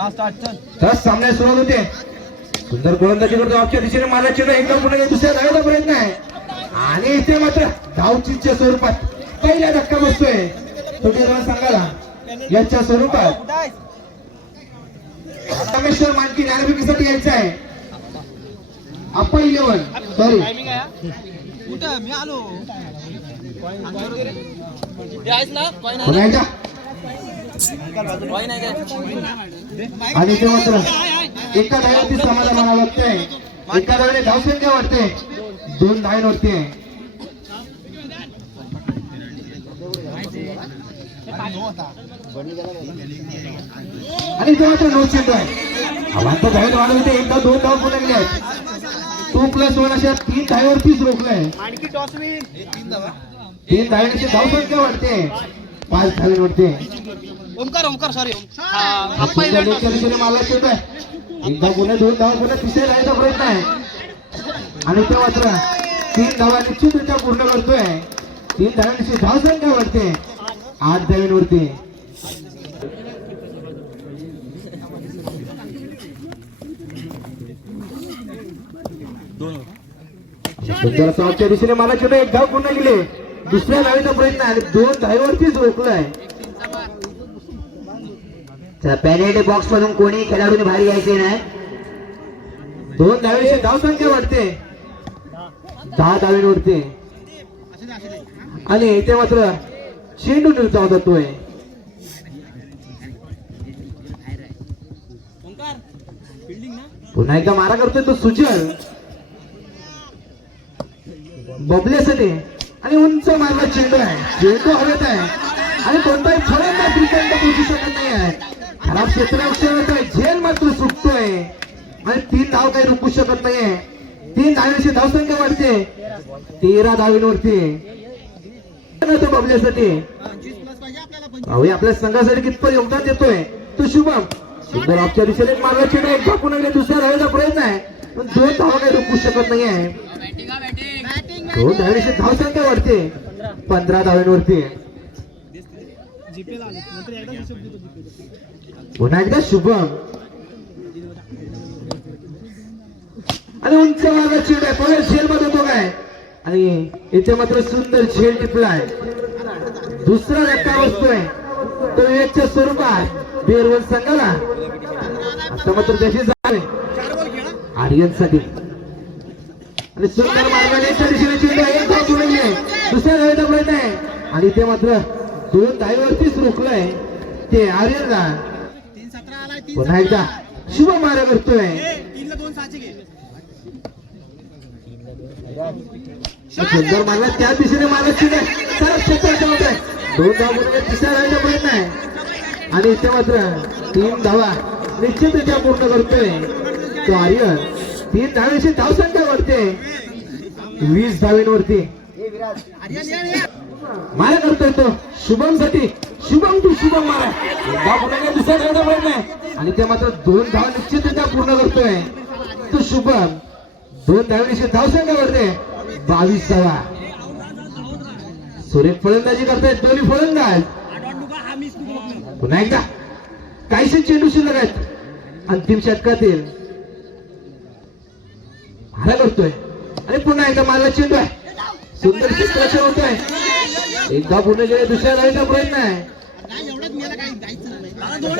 तर सामन्यात सुरुवात होते. सुंदर गोलंदाजी करतो आपल्या दिशेने मारला चेंडू एकदा पुन्हा दुसऱ्या धावेचा प्रयत्न आहे आणि इथे मात्र धावचीच्या स्वरूपात पहिला धक्का बसतोय. तुम्ही जरा सांगाला याच्या स्वरूपात रामेश्वर मानकी ज्ञानपीठासाठी यायचं आहे. आपण इलेवन सॉरी मी आलो आणि ते मात्र एका धावेवरती समाधान म्हणावं लागतंय. एका धावेने धावसंख्या वाढते, 2 धावेवरती आणि ते मात्र नो चेंडू आहे. आव्हान तर धावेत वाढवते, एकदा 2 धाव पुन्हा गेले आहेत. 2+1 अशा 3 धावेवरतीच रोखलंय. 3 धावेची धावसंख्या वाढते, 5 धावेवरती ओमकार सॉरी मला चेंडू आहे. एकदा पुन्हा 2 धावा पुन्हा तिसऱ्या धावेचा प्रयत्न आहे आणि ते मात्र 3 धावा निश्चितरित्या पूर्ण करतोय. 3 धावांची धावसंख्या वाढते, 8 धावेवरती सुंदर सावच्या दिशेने मला चेंडू एक धाव पूर्ण केले. दुसऱ्या धावेचा प्रयत्न आणि 2 धावेवरतीच रोखलाय. पेनल्टी बॉक्स मधून कोणी खेळाडूने बाहेर यायचे नाही. 2 धावेची धावसंख्या वाढते, 10 धावेवरती आणि इथे मात्र चेंडू निर्धाव जातोय. पुन्हा एकदा मारा करतोय तो सुजल बबल्यासाठी आणि उंच मारला चेंडू आहे. चेंडू हवेत आहे आणि कोणताही फलंदाज क्रिकेट पोहोचू शकत नाही आहे. खराब क्षेत्रावर येतोय, झेल मात्र सुटतोय आणि 3 धाव काही रोखू शकत नाहीये. 3 धावेची धावसंख्या वाढते, 13 धावेवरती बबल्यासाठी. आपल्या संघासाठी कितपत योगदान देतोय तो शुभम. सुंदर आपच्या दिशेने मारला चेंडू एक धाव पुन्हा गेले. दुसऱ्या धावेचा प्रयत्न आहे पण 2 धावा काही रोखू शकत नाहीये. 2 धावेची धावसंख्या वाढते, 15 धावेवरती पुन्हा एकदा शुभम आणि उंच मारला चेंडू आहे. परत झेल मध्ये होतो काय आणि इथे मात्र सुंदर झेल टिपलाय. दुसरा धक्का बसतोय तो विवेकच्या स्वरूपात बेरवल संघाला. आता मात्र त्याची जाण आर्यनसाठी आणि सुंदर मारण्याच्या दिशेने चेंडू एक धाव पुढे गेले. दुसऱ्या धावेचा प्रयत्न आहे आणि ते मात्र 2 धावेवरतीच रोखलंय ते आर्यनला. पुन्हा एकदा शुभ मारा करतोय. सुंदर मारला त्या दिशेने मारला चेंडू 2 धावा पुढे तिसऱ्या धावेचा प्रयत्न आहे आणि इथे मात्र 3 धावा निश्चितरित्या पूर्ण करतोय तो आर्यन. 3 धावेची धावसंख्या वाढते, 20 धावेवरती मारा करतोय तो शुभम साठी. शुभम तू शुभम मारा दुसऱ्या धावेचा प्रयत्न आहे आणि ते मात्र 2 धावा निश्चितरित्या पूर्ण करतोय तो शुभम. 2 धावेची धावसंख्या वाढते, 22 धावा. सुरेख फलंदाजी करतायत दोन्ही फलंदाज. पुन्हा एकदा काहीशे चेंडू शिल्लक आहेत अंतिम षटकातील. मारा करतोय आणि पुन्हा एकदा मारला चेंडू आहे. सुंदर चित्रक्षण होतोय. एकदा पुन्हा गेले. दुसऱ्या धावेचा प्रयत्न आहे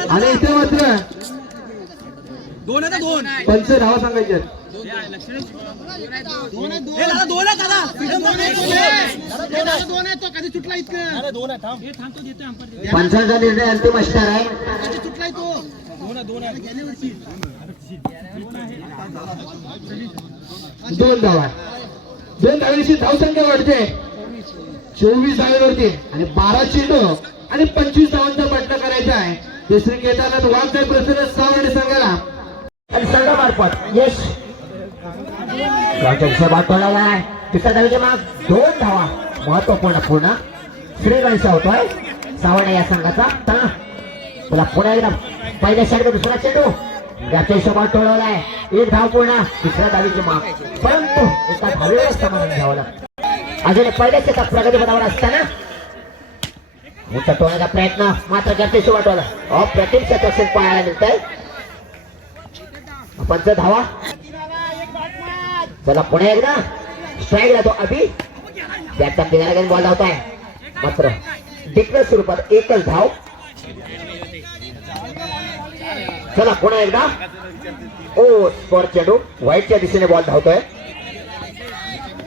आणि इथे मात्र 5 धावा सांगायच्या. 5चा निर्णय अंतिम असणार आहे. 2 धावा. 2 धावेची धावसंख्या वाढते, 24 धावेवरती आणि 12 चेंडू आणि 25 धावांचा बटणा करायचा आहे. तिसरी केदारनाथ वाघ प्रसन्न सावंत संघाला आणि संघामार्फत यश आहे. तिसऱ्या धावेच्या माग 2 धावा महत्वपूर्ण पूर्ण श्रीगणेशा होतोय सावणे या संघाचा. तुला पुन्हा एकदा पहिल्या षटक दुसरा चेंडू याच्या हिशोबात टोळवलाय. 1 धाव पूर्ण तिसऱ्या धावेची माग, परंतु एका धावेवर समाधान घ्यावं लागतं. अजून पहिल्याच एका प्रगतीपदावर असताना मोठा टोळण्याचा प्रयत्न मात्र घरच्या हिशोबात अप्रतिम क्षेत्रक्षण पाहायला मिळतंय. पंच धावा. चला पुन्हा एकदा स्ट्राईक ला तो अभि त्याचा किनारा घेऊन बॉल धावतोय. मात्र डिक्लेअर स्वरूपात एकच धाव. चला पुन्हा एकदा ओ स्कोर चेंडू व्हाईटच्या दिशेने बॉल धावतोय.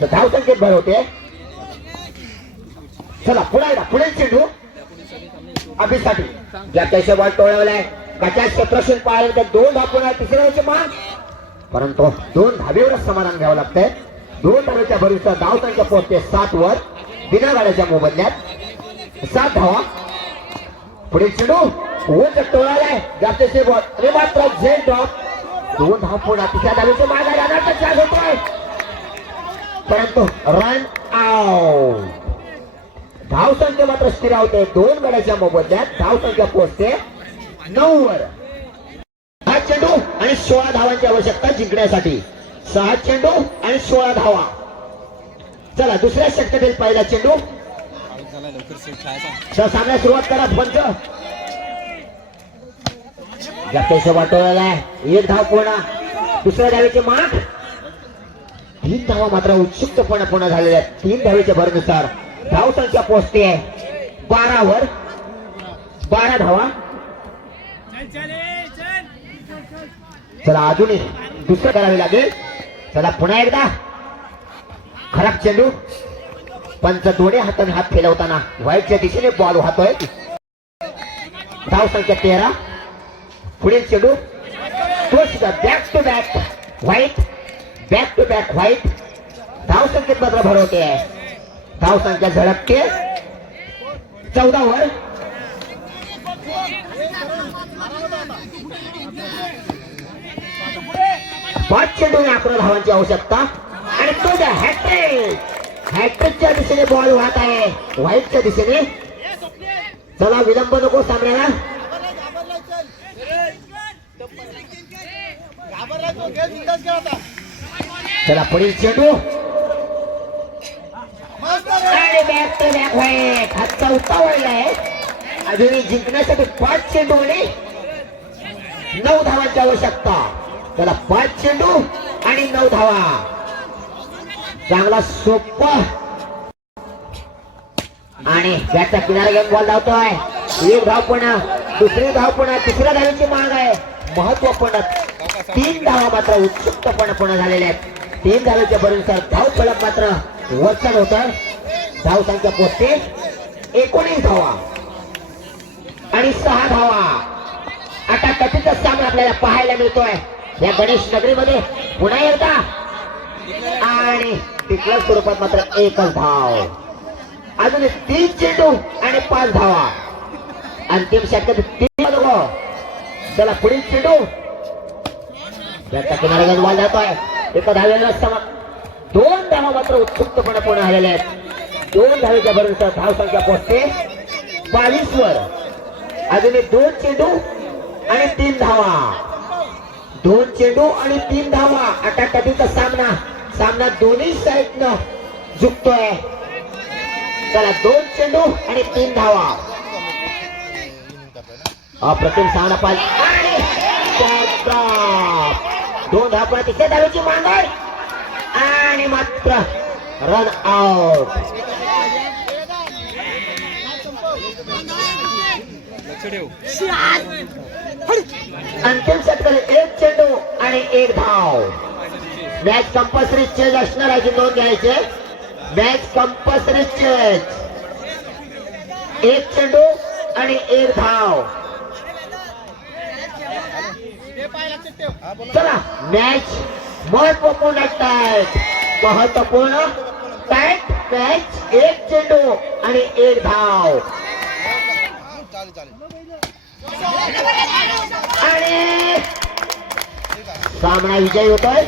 तर धाव संकेत भर होते. चला पुन्हा एकदा पुढे चेंडू अभिसाठी ज्या बॉल टोळवलाय. कच्या क्षेत्रशील पाहिल्यानंतर 2 धाव पुन्हा तिसऱ्या मान. परंतु 2 धावेवरच समाधान घ्यावं लागतंय. 2 धावेच्या भरीचा धाव संख्या पोहोचते 7 वर बिना गाड्याच्या मोबदल्यात 7 धावा. पुढे चेंडू उंच टोळालाय. जास्त बॉल आणि मात्र झेल ड्रॉप 2 धाव पुन्हा तिसऱ्या धावेच्या मागे राहण्याचा चान्स होतोय. परंतु रन आउट. धाव संख्या मात्र स्थिर होते 2 गड्याच्या मोबदल्यात धाव संख्या पोहोचते 9 वर. 6 चेंडू आणि 16 धावांची आवश्यकता जिंकण्यासाठी. 6 चेंडू आणि 16 धावा. चला दुसऱ्या षटकातील पहिला चेंडू. सामन्याला सुरुवात करा. पंच जास्त वाटवलेला आहे. 1 धाव पूर्ण. दुसऱ्या धावेचे माठ. 3 धावा मात्र उत्सुकपणे पूर्ण झालेल्या आहेत. 3 धावेच्या भरनुसार धाव संख्या पोहोचते 12 वर. 12 धावा. चला अजूनही दुसरं करावे लागेल. चला पुन्हा एकदा खराब चेंडू. पंच दोन्ही हाताने हात फिरवताना व्हाईटच्या दिशेने बॉल वाहतोय. धाव संख्या 13. पुढील चेंडू तो सुद्धा back to back wide. Back to back wide. धाव संख्येत मात्र भरवते. धाव संख्या झळकते 14 वर. पाच चेंडू 11 धावांची आवश्यकता आणि तो द्या हॅट्रिक. हॅट्रिकच्या दिशेने बॉल वाहत आहे व्हाईटच्या दिशेने. चला विलंब नको सामन्याला. चला पुढील चेंडू आणि बॅक टू बॅक व्हाईट. हा 4था वळला आहे. अजूनही जिंकण्यासाठी 5 चेंडू आणि 9 धावांची आवश्यकता. चला 5 चेंडू आणि 9 धावा. चांगला सोपा आणि बॅटचा किनारा घेऊन बॉल धावतोय. 1 धाव पुन्हा. दुसरी धाव पुन्हा. तिसऱ्या धावेची माग आहे. महत्वपूर्ण 3 धावा मात्र उत्सुकपणे पूर्ण झालेल्या आहेत. 3 धावेच्या बरोबर धाव फलक मात्र वरचढ होत. धाव संख्या पोहोचते 19 धावा आणि 6 धावा. आता कथीचा सामना आपल्याला पाहायला मिळतोय या गणेश नगरीमध्ये. पुन्हा एकदा आणि टिकलर स्वरूपात मात्र 1च धाव. अजून 3 चेंडू आणि 5 धावा. अंतिम षटकात 3 धावा. चला पुढील चेंडू त्याचा किनारा घेऊन बॉल जातोय. एका धावेला 2 धावा मात्र उत्सुकपणे पूर्ण झालेल्या आहेत. 2 धावेच्या बरोबर धाव संख्या पोहोचते 22 वर. अजून 2 चेंडू आणि 3 धावा. 2 चेंडू आणि 3 धावा. अटाटटीचा सामना दोन्ही साईडनं झुकतोय. चला 2 चेंडू आणि 3 धावा. अप्रतिम सामना पाहिजे आणि 2 धावा. तिसऱ्या धावेची मांग आहे आणि मात्र रन आउट. अंतिम षटकात 1 चेंडू आणि 1 धाव. मॅच कंपल्सरी चेंज असणार आहे. नोंद घ्यायचे. Match compulsory change. 1 चेंडू आणि 1 धाव. चला मॅच महत्वपूर्ण टाईट. महत्वपूर्ण टाईट मॅच. 1 चेंडू आणि 1 धाव. आणि सामना विजयी होतोय.